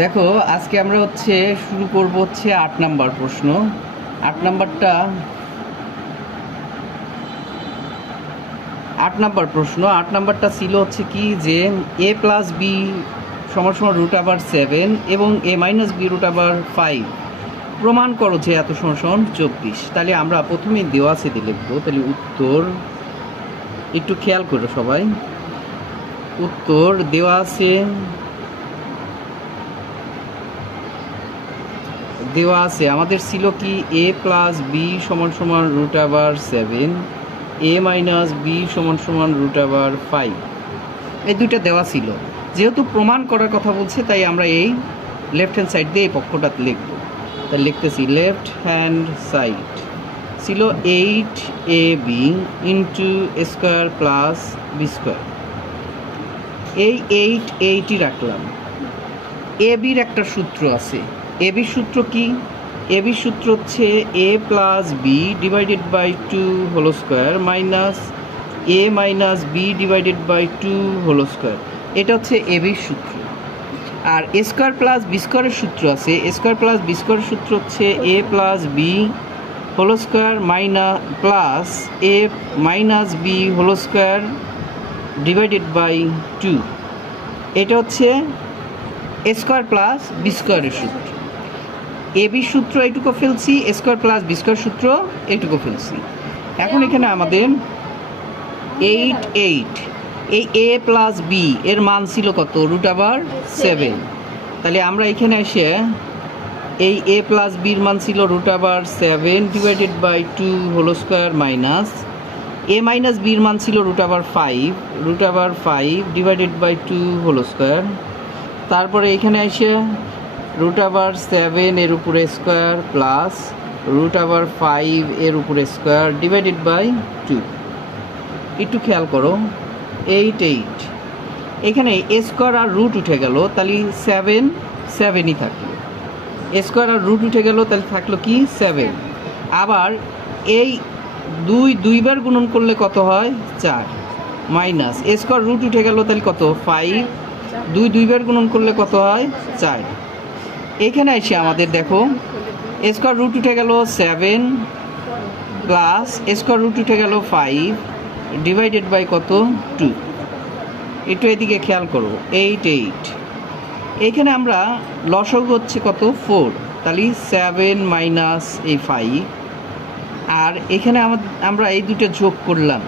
দেখো, আজকে আমরা হচ্ছে শুরু করব হচ্ছে আট নাম্বার প্রশ্ন। আট নাম্বারটা, আট নাম্বার প্রশ্ন। আট নাম্বারটা ছিল হচ্ছে কি যে এ প্লাস বি সমান সমান রুট আবার সেভেন এবং A minus B root over five প্রমাণ করো যে এত সমান চব্বিশ। তাহলে আমরা প্রথমে দেওয়া দিয়ে লিখব। তাহলে উত্তর, একটু খেয়াল করো সবাই। উত্তর দেওয়া আছে। দেওয়া আছে, আমাদের ছিল কি? এ প্লাস বি সমান সমান রুট আবার সেভেন এ মাইনাস বি সমান সমান রুট আবার ফাইভ এই দুইটা দেওয়া ছিল। যেহেতু প্রমাণ করার কথা বলছে, তাই আমরা এই লেফট হ্যান্ড সাইড দিয়ে এই পক্ষটা লিখব। তাই লিখতেছি লেফট হ্যান্ড সাইড ছিল eight A B into square plus B square এই এইট, এইটই রাখলাম। এ বির একটা সূত্র আছে। এ বির সূত্র কি? এ বির সূত্র হচ্ছে A plus B divided by two whole square minus A minus B divided by two whole square. এটা হচ্ছে এ বির সূত্র। আর এ স্কোয়ার প্লাস বি স্কোয়ারের সূত্র আছে। এ স্কোয়ার প্লাস বি স্কোয়ারের সূত্র হচ্ছে A plus B whole square minus plus A minus B whole square divided by two. এটা হচ্ছে এ স্কোয়ার প্লাস বি স্কোয়ারের সূত্র। এ বি সূত্র এইটুকু ফেলছি A square plus B square সূত্র এইটুকু ফেলছি। এখন এখানে আমাদের এইট এইট এই এ প্লাস বি এর মান ছিল কত? রুট আবার সেভেন তাহলে আমরা এখানে এসে এই এ প্লাস বির মান ছিল root over seven divided by two whole square minus A minus বির মান ছিল root over five root over five divided by two whole square তারপরে এখানে এসে রুট আবার সেভেন এর উপরে square plus root over five এর উপরে স্কোয়ার ডিভাইডেড বাই টু একটু খেয়াল করো। এইট এইট এখানে এ স্কোয়ার আর রুট উঠে গেল, তাহলে সেভেন সেভেনই থাকল। এ স্কোয়ার আর রুট উঠে গেল, তাহলে থাকল কি? সেভেন আবার এই দুই, দুইবার গুণন করলে কত হয়? চার। মাইনাস। এ স্কোয়ার রুট উঠে গেল তাহলে কত? ফাইভ। দুই, দুইবার গুণন করলে কত হয়? চার। এখানে এসে আমাদের দেখো স্কোয়ার রুট উঠে গেল সেভেন প্লাস স্কোয়ার রুট উঠে গেল ফাইভ ডিভাইডেড বাই কত? টু। একটু এদিকে খেয়াল করো। Eight eight. এইখানে আমরা লসক হচ্ছে কত? ফোর। তাহলে সেভেন মাইনাস এই ফাইভ আর এখানে আমা- আমরা এই দুটো যোগ করলাম।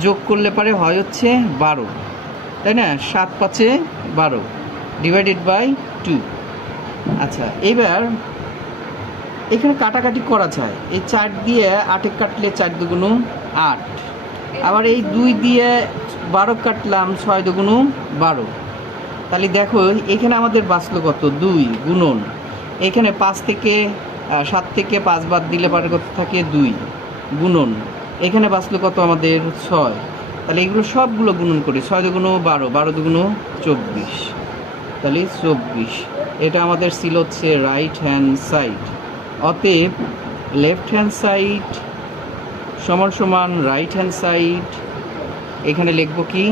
যোগ করলে পারে হয় হচ্ছে বারো। তাই না? সাত পাঁচে বারো। ডিভাইডেড বাই টু আচ্ছা এবার এখানে কাটাকাটি করা যায়। এই চার দিয়ে আটে কাটলে চার দুগুণ আট। আবার এই দুই দিয়ে বারো কাটলাম ছয় দুগুণ বারো। তাহলে দেখো, এখানে আমাদের বাঁচলো কত? দুই গুণন। এখানে পাঁচ থেকে সাত থেকে পাঁচ বাদ দিলে পারে কত থাকে দুই, গুণন। এখানে বাঁচলো কত আমাদের ছয়। তাহলে এগুলো সবগুলো গুণন করি, ছয় দুগুণ বারো বারো দুগুণ চব্বিশ। তাহলে চব্বিশ। এটা আমাদের ছিল হচ্ছে রাইট হ্যান্ড সাইড অতএব লেফট হ্যান্ড সাইড সমান সমান রাইট হ্যান্ড সাইড এখানে লিখব কি?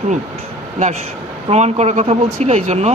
প্রুফড না, প্রমাণ করার কথা বলছিল এই জন্য